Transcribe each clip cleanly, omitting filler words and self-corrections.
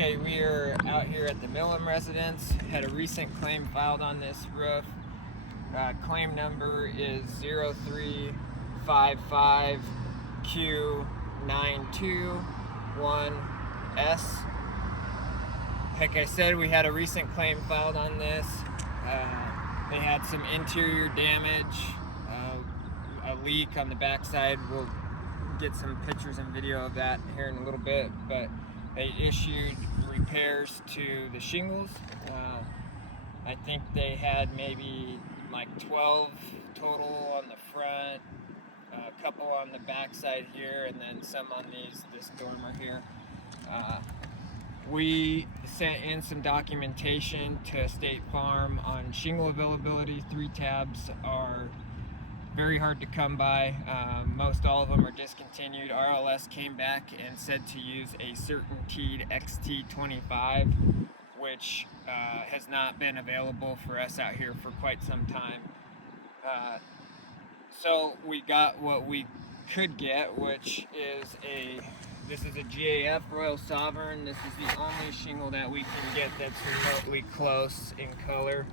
Okay, we are out here at the Millam residence. Had a recent claim filed on this roof. Claim number is 0355Q921S. Like I said, we had a recent claim filed on this. They had some interior damage, a leak on the backside. We'll get some pictures and video of that here in a little bit, but they issued repairs to the shingles. I think they had maybe like 12 total on the front, a couple on the backside here, and then some on this dormer here. We sent in some documentation to State Farm on shingle availability. 3 tabs are very hard to come by. Most all of them are discontinued. RLS came back and said to use a Certainteed XT25, which has not been available for us out here for quite some time. So we got what we could get, which is this is a GAF Royal Sovereign. This is the only shingle that we can get that's remotely close in color.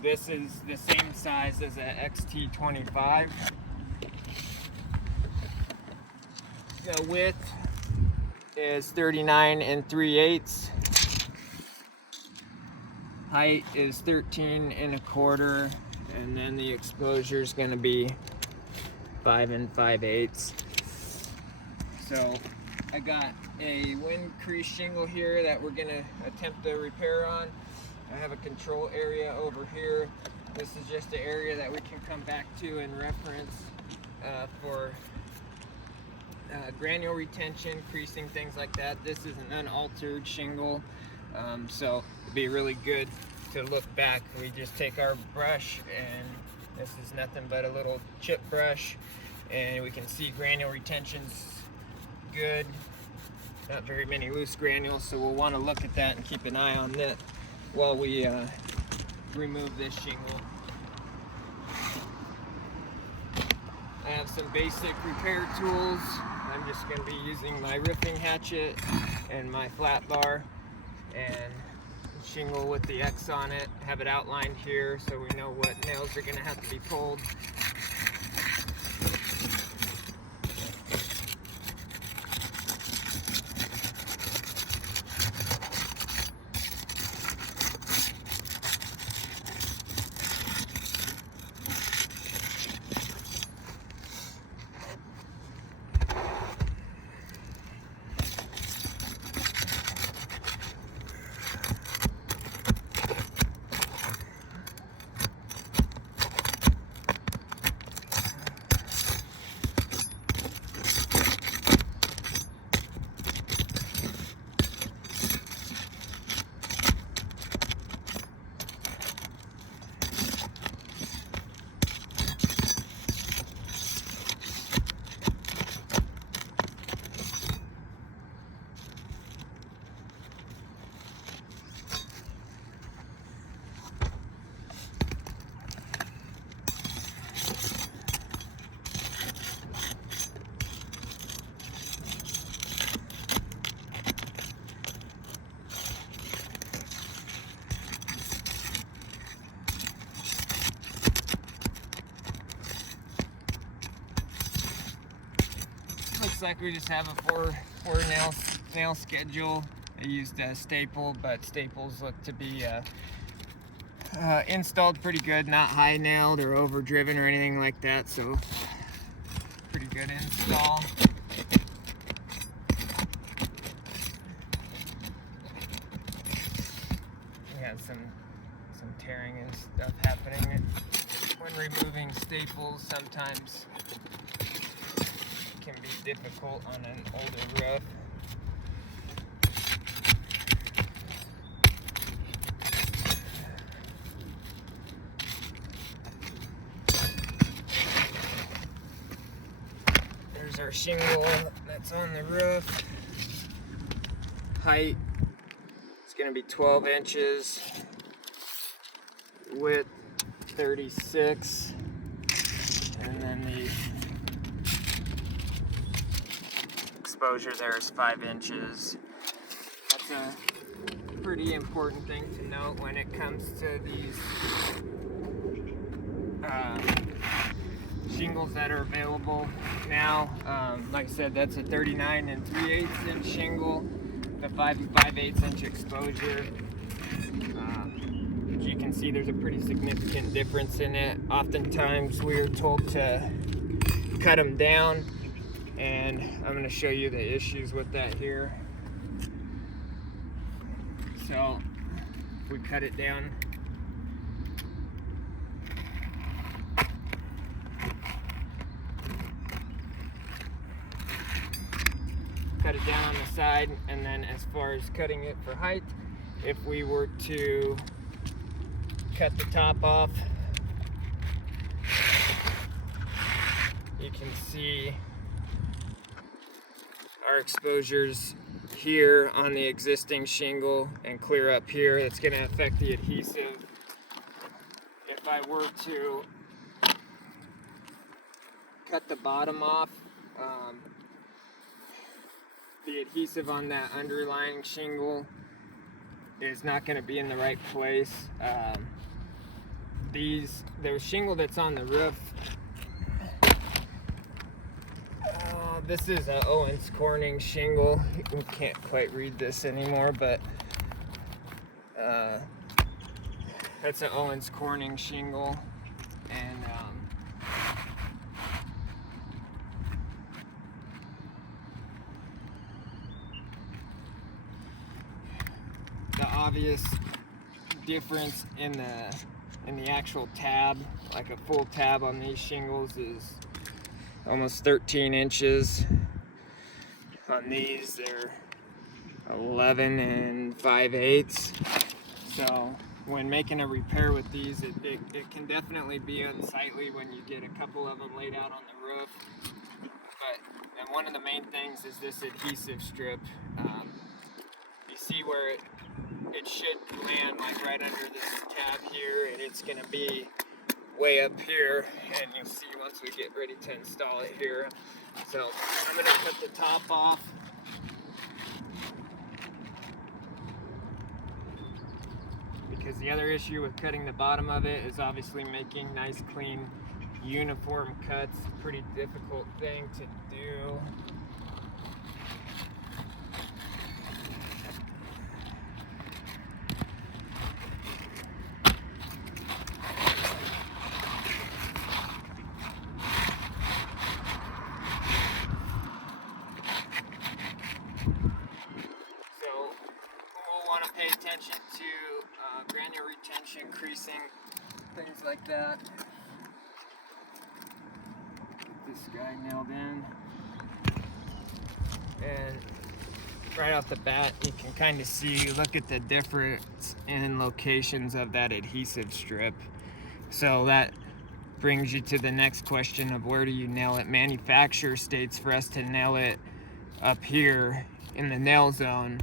This is the same size as an XT25. The width is 39 3/8. Height is 13 1/4, and then the exposure is going to be 5 5/8. So I got a wind crease shingle here that we're going to attempt to repair on. I have a control area over here. This is just the area that we can come back to and reference for granule retention, creasing, things like that. This is an unaltered shingle, so it'd be really good to look back. We just take our brush, and this is nothing but a little chip brush, and we can see granule retention's good. Not very many loose granules, so we'll want to look at that and keep an eye on that while we remove this shingle. I have some basic repair tools. I'm just going to be using my roofing hatchet and my flat bar and shingle with the X on it. Have it outlined here so we know what nails are going to have to be pulled. Looks like we just have a four nail schedule. I used a staple, but staples look to be installed pretty good, not high nailed or over driven or anything like that, so pretty good install. We have some tearing and stuff happening when removing staples. Sometimes can be difficult on an older roof. There's our shingle that's on the roof. Height, it's going to be 12 inches. Width, 36. And then the exposure there is 5 inches. that's a pretty important thing to note when it comes to these shingles that are available now. Like I said, that's a 39 3/8 inch shingle, the 5/8 inch exposure. As you can see, there's a pretty significant difference in it. Oftentimes we are told to cut them down, and I'm going to show you the issues with that here. So we cut it down. Cut it down on the side, and then as far as cutting it for height, if we were to cut the top off, you can see our exposures here on the existing shingle and clear up here. That's going to affect the adhesive. If I were to cut the bottom off, the adhesive on that underlying shingle is not going to be in the right place. The shingle that's on the roof, this is a Owens Corning shingle. We can't quite read this anymore, but that's an Owens Corning shingle, and the obvious difference in the actual tab, like a full tab on these shingles, is almost 13 inches. On these, they're 11 5/8. So when making a repair with these, it can definitely be unsightly when you get a couple of them laid out on the roof. And one of the main things is this adhesive strip. You see where it should land, like right under this tab here, and it's going to be way up here, and you'll see once we get ready to install it here. So I'm going to cut the top off. Because the other issue with cutting the bottom of it is obviously making nice, clean, uniform cuts. Pretty difficult thing to do. Pay attention to granule retention, creasing, things like that. Get this guy nailed in, and right off the bat you can kind of see, look at the difference in locations of that adhesive strip. So that brings you to the next question of where do you nail it. Manufacturer states for us to nail it up here in the nail zone.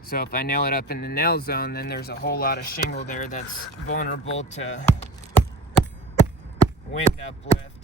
So if I nail it up in the nail zone, then there's a whole lot of shingle there that's vulnerable to wind uplift.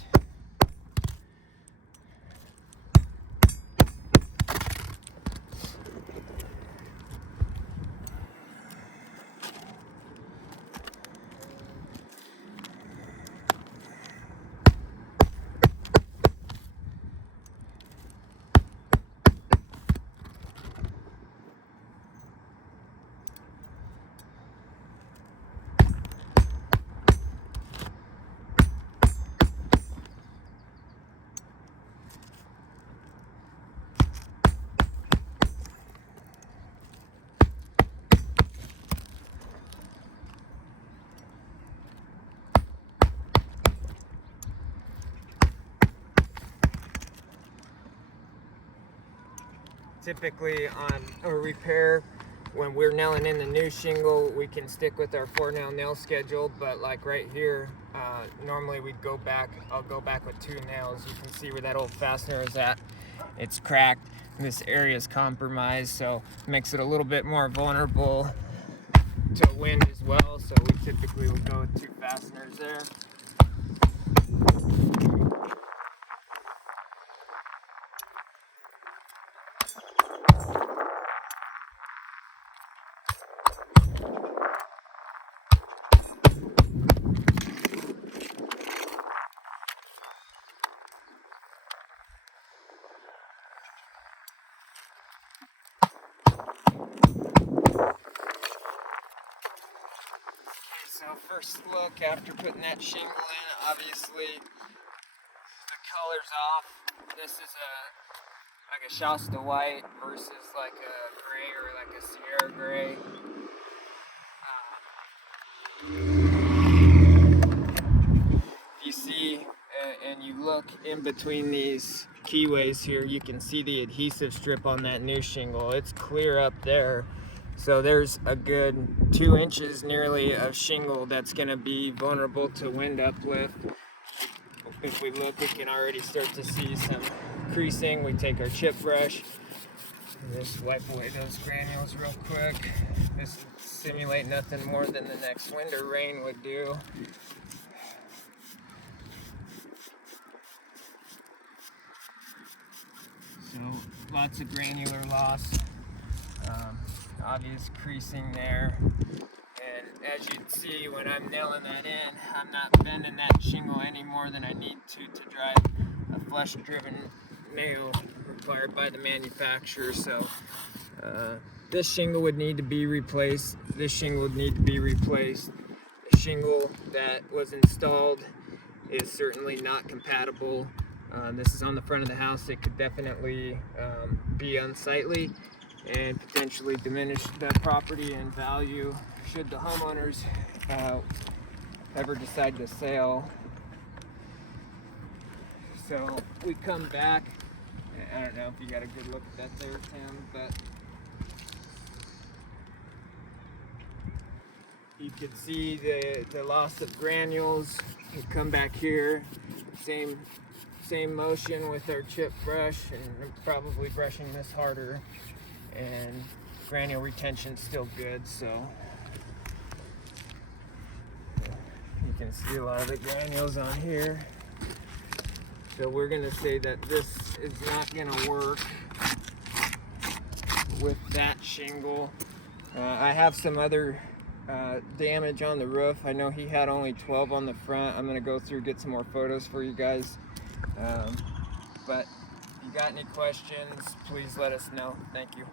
Typically on a repair, when we're nailing in the new shingle, we can stick with our 4-nail nail schedule, but like right here, normally I'll go back with 2 nails. You can see where that old fastener is at. It's cracked, and this area is compromised, so it makes it a little bit more vulnerable to wind as well, so we typically will go with 2 fasteners there. first look after putting that shingle in. Obviously, the color's off. This is like a Shasta white versus like a gray or like a Sierra gray. If you see and you look in between these keyways here, you can see the adhesive strip on that new shingle. It's clear up there. So there's a good 2 inches nearly of shingle that's going to be vulnerable to wind uplift. If we look, we can already start to see some creasing. We take our chip brush and just wipe away those granules real quick. This will simulate nothing more than the next wind or rain would do. So lots of granular loss, obvious creasing there. And as you can see, when I'm nailing that in, I'm not bending that shingle any more than I need to drive a flush-driven nail required by the manufacturer. So this shingle would need to be replaced. This shingle would need to be replaced. The shingle that was installed is certainly not compatible. This is on the front of the house. It could definitely be unsightly and potentially diminish the property and value should the homeowners ever decide to sell. So we come back. I don't know if you got a good look at that there, Tim, but you can see the loss of granules. We come back here, same motion with our chip brush, and I'm probably brushing this harder, and granule retention's still good, so you can see a lot of the granules on here. So we're gonna say that this is not gonna work with that shingle. I have some other damage on the roof. I know he had only 12 on the front. I'm gonna go through, get some more photos for you guys. But if you got any questions, please let us know. Thank you.